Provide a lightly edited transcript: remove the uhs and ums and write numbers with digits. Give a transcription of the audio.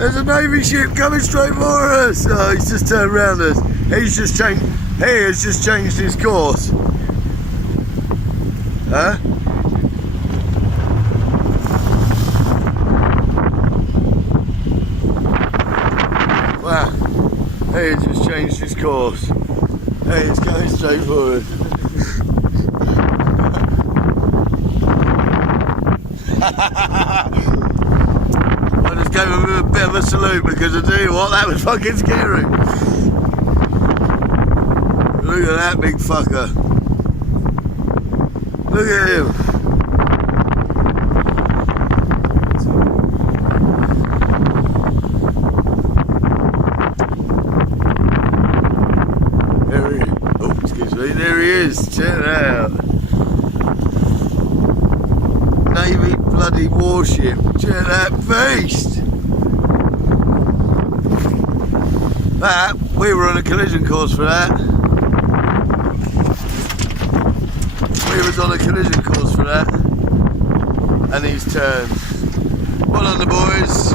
There's a Navy ship coming straight for us. Oh, he's just turned around us. He has just changed his course. Huh? Wow. He has just changed his course. Hey, it's going straight for us. I just gave him a bit of a salute because I tell you what, that was fucking scary. Look at that big fucker. Look at him. There he is. Oh, excuse me. There he is. Check it out. Navy bloody warship. Check that beast. That, we were on a collision course for that. We was on a collision course for that. And he's turned. Well done the boys.